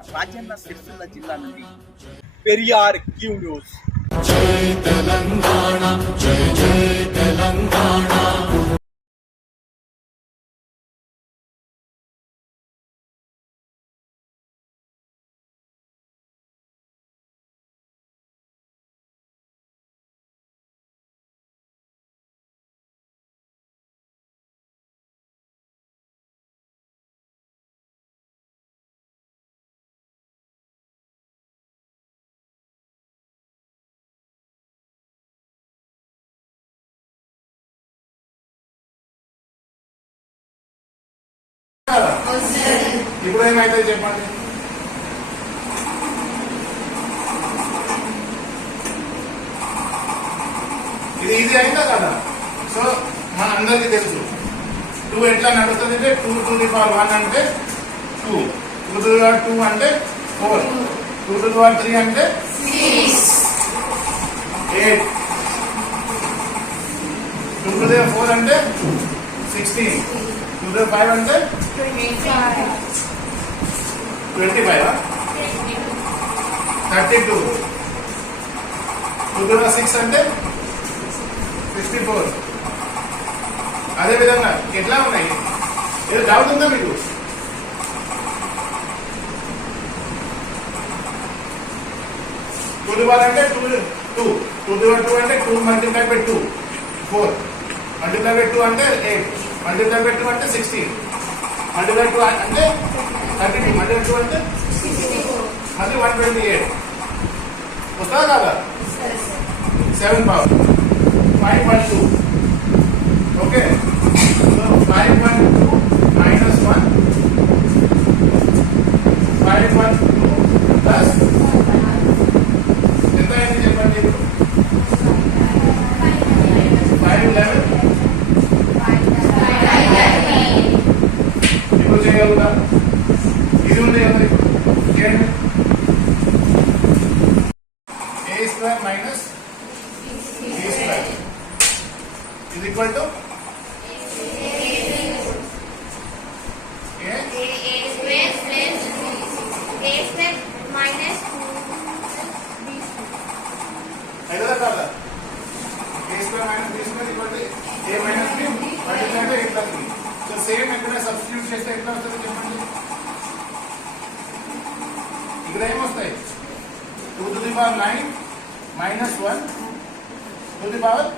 రాజన్న సిరిసిల్ల జిల్లా నుండి Periyar Q news ఇప్పుడు ఏమైతుంది చెప్పండి. ఇది ఈజీ అయిందా కదా? సో మన అందరికీ తెలుసు. టూ ఎట్లా నడుస్తుంది అంటే two to the power one అంటే two. Two to the two అంటే four. Two to the three అంటే eight. Two to the four అంటే sixteen. Two to the five అంటే twenty twenty five thirty two two six అంటే sixty four అదే విధంగా ఎట్లా ఉన్నాయి? ఏదో డౌట్ ఉందా మీకు? టూ డివైడ్ అంటే two two two divide two అంటే two multiply by two four multiply by two అంటే ఎయిట్ మల్టిప్లై బై టూ అంటే సిక్స్టీన్ మల్టిప్లై టూ అంటే 78. Was that another? Yes. 7 pounds. 512. Okay. Plus b so same ఎక్కడ substitute చేస్తే ఎట్లా వస్తుంది చెప్పండి ఇక్కడ ఏమొస్తాయి two to the power nine minus one to the power